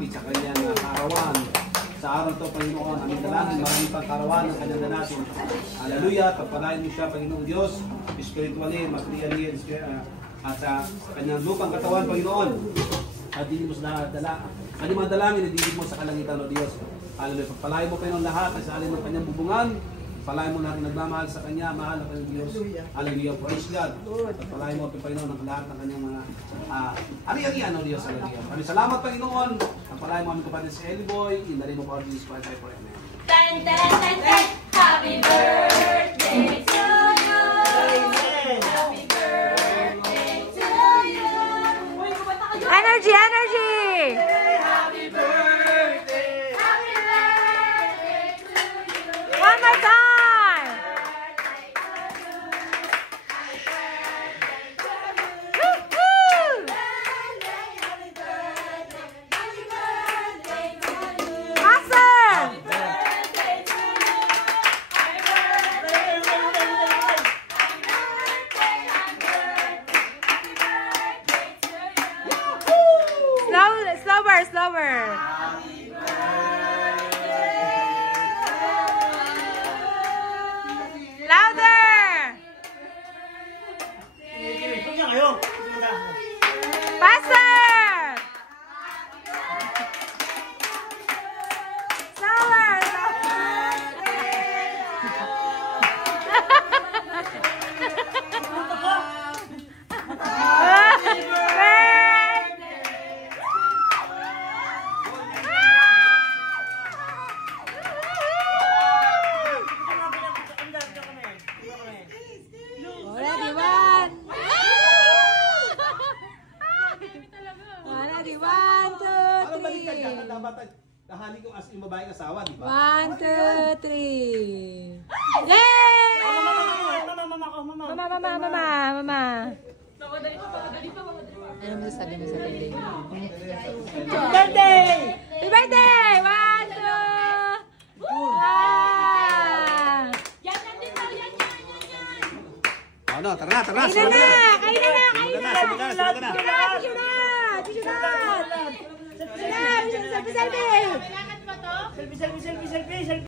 lumapit sa kanyang kaarawan. Sa araw ito, Panginoon, aming dalangin, maraming pagkarawan ng kanyang danasin. Hallelujah, pagpalain mo siya, Panginoon Diyos, spiritually, materially, at sa kanyang lupang katawan, Panginoon. At hindi mo sa dala, kanyang mga dalangin, hindi mo sa kalangitan, O Diyos. Hallelujah, pagpalain mo, Panginoon, lahat, at sa alin ng kanyang bubungan, pagpalain mo natin nagmamahal sa kanya, mahal na kanyang Diyos. Hallelujah, praise God. Pagpalain mo, Panginoon, ang lahat ng kanyang mga ari-arian, O Diyos. Hallelujah. Maraming salamat, Panginoon. Pagpalain mo aming kapatid si Eli Boy. In the name of our Jesus Christ, I pray. Amen. Ten, ten, ten, ten. Happy birthday to you. Happy birthday to you. Energy, energy! Happy birthday. Happy birthday to you. One more time! Slower. Louder. Faster. Slower. Kahali kong as yung babaeng asawa, di ba? 1, 2, 3. Yay! Mama. Ano mo sabi mo sa birthday? Birthday! Happy birthday! 1, 2! Ano, tara na. Kain na! Selfie!